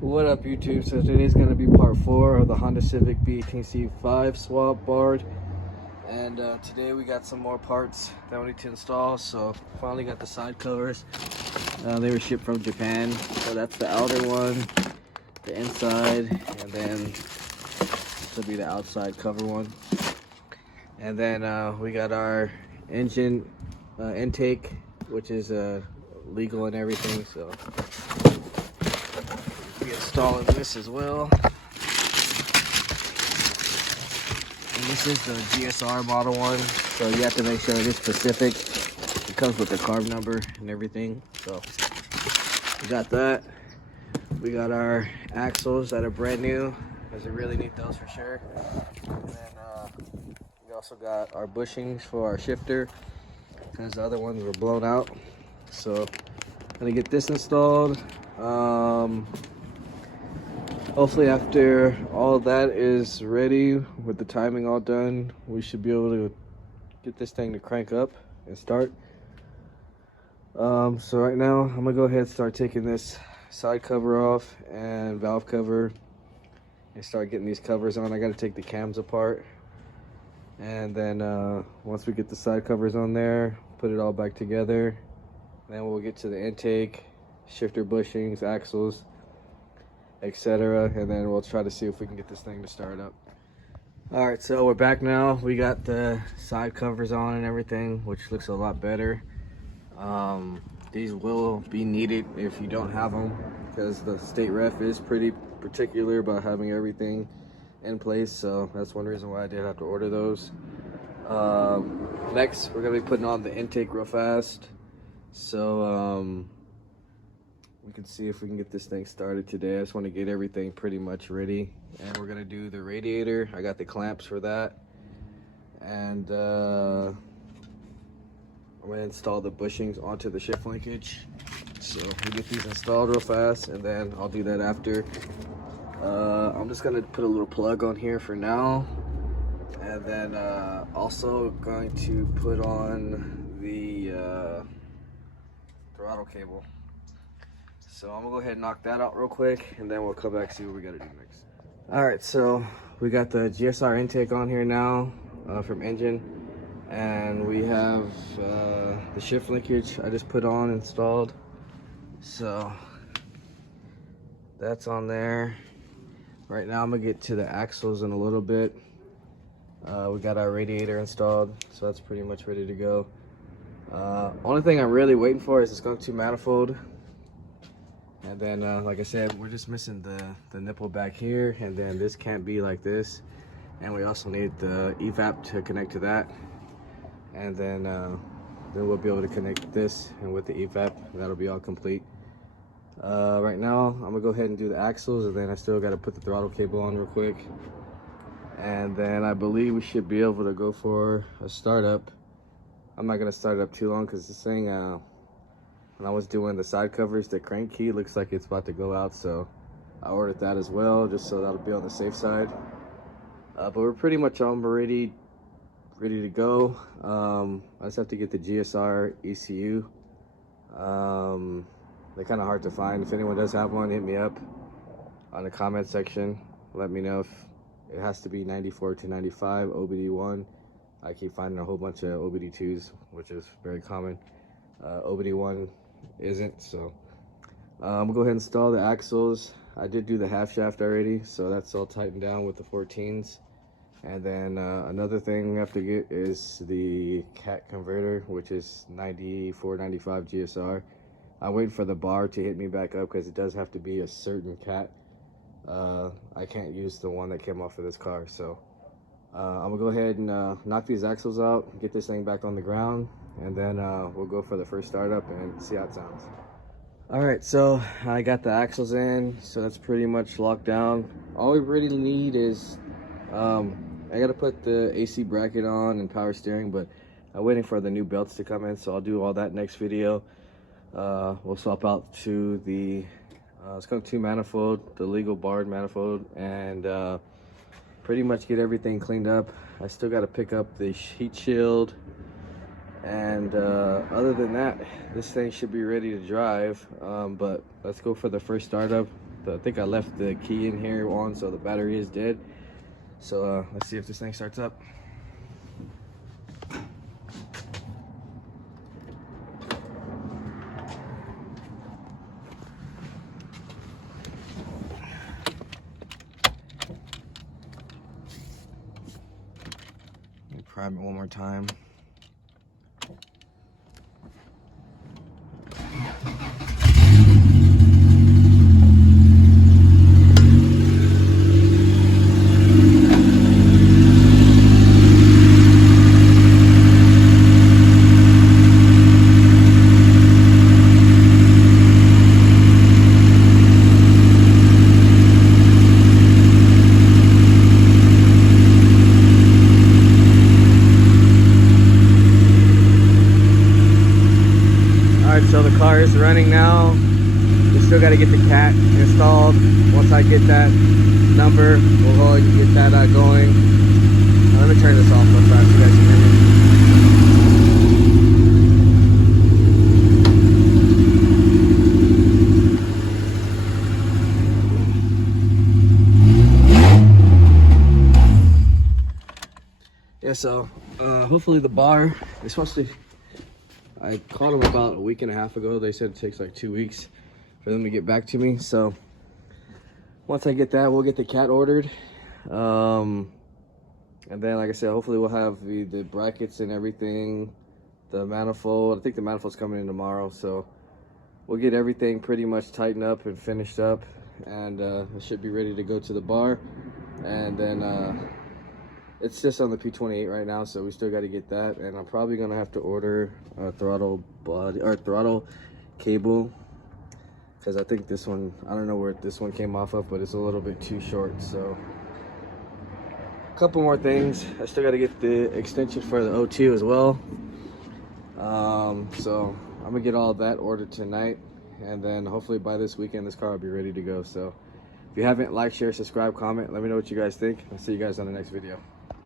What up, YouTube? So today's going to be part 4 of the Honda Civic b18c5 swap board, and today we got some more parts that we need to install. So finally got the side covers. They were shipped from Japan, so that's the outer one, the inside, and then this will be the outside cover one. And then we got our engine intake, which is legal and everything, so we installing this as well. And this is the GSR model one, so you have to make sure it is specific. It comes with the carb number and everything. So we got that. We got our axles that are brand new, because we really need those for sure. And then we also got our bushings for our shifter, because the other ones were blown out. So I'm gonna get this installed. Hopefully after all of that is ready, with the timing all done, we should be able to get this thing to crank up and start. So right now I'm gonna go ahead and start taking this side cover off and valve cover and start getting these covers on. I gotta take the cams apart, and then once we get the side covers on there, put it all back together, then we'll get to the intake, shifter bushings, axles, etc., and then we'll try to see if we can get this thing to start up. All right, so we're back now. We got the side covers on and everything, which looks a lot better. These will be needed if you don't have them, because the state ref is pretty particular about having everything in place, so that's one reason why I did have to order those. Next, we're gonna be putting on the intake real fast, so we can see if we can get this thing started today. I just want to get everything pretty much ready, and we're gonna do the radiator. I got the clamps for that, and I'm gonna install the bushings onto the shift linkage. So we get these installed real fast, and then I'll do that after. I'm just gonna put a little plug on here for now, and then also going to put on the throttle cable. So I'm gonna go ahead and knock that out real quick, and then we'll come back and see what we gotta do next. All right, so we got the GSR intake on here now from engine, and we have the shift linkage I just put on installed. So that's on there. Right now I'm gonna get to the axles in a little bit. We got our radiator installed, so that's pretty much ready to go. Only thing I'm really waiting for is this skunk 2 manifold. And then, like I said, we're just missing the nipple back here, and then this can't be like this. And we also need the evap to connect to that. And then we'll be able to connect this, and with the evap, that'll be all complete. Right now, I'm gonna go ahead and do the axles, and then I still gotta put the throttle cable on real quick. And then I believe we should be able to go for a startup. I'm not gonna start it up too long, because this thing, when I was doing the side covers, the crank key looks like it's about to go out, so I ordered that as well, just so that'll be on the safe side. But we're pretty much ready to go. I just have to get the GSR ECU. They're kind of hard to find. If anyone does have one, hit me up on the comment section. Let me know if it has to be 94 to 95 OBD1. I keep finding a whole bunch of OBD2s, which is very common. OBD1 isn't, so I'm gonna go ahead and install the axles. I did do the half shaft already, so that's all tightened down with the 14s. And then another thing we have to get is the cat converter, which is 94, 95 GSR. I'm waiting for the bar to hit me back up, because it does have to be a certain cat. I can't use the one that came off of this car, so I'm gonna go ahead and knock these axles out, get this thing back on the ground, and then we'll go for the first startup and see how it sounds. All right, so I got the axles in, so that's pretty much locked down. All we really need is I gotta put the AC bracket on and power steering, but I'm waiting for the new belts to come in, so I'll do all that next video. We'll swap out to the skunk 2 manifold, the legal barred manifold, and pretty much get everything cleaned up. I still got to pick up the heat shield, and other than that, this thing should be ready to drive. But let's go for the first startup I think I left the key in here on, so the battery is dead. So let's see if this thing starts up. Let me prime it one more time. So the car is running now. We still got to get the cat installed. Once I get that number, we'll go and get that going. Let me turn this off real fast so you guys can hear me. Yeah, so hopefully the bar is supposed to. I called them about a week and a half ago. They said it takes like 2 weeks for them to get back to me. So once I get that, we'll get the cat ordered. And then, like I said, hopefully we'll have the brackets and everything, the manifold. I think the manifold's coming in tomorrow. So we'll get everything pretty much tightened up and finished up. And it should be ready to go to the bar. And then it's just on the P28 right now, so we still got to get that. And I'm probably gonna have to order a throttle body or throttle cable, because I think this one, I don't know where this one came off of, but it's a little bit too short. So a couple more things. I still got to get the extension for the O2 as well. So I'm gonna get all that ordered tonight, and then hopefully by this weekend this car will be ready to go. So if you haven't, like, share, subscribe, comment, let me know what you guys think. I'll see you guys on the next video.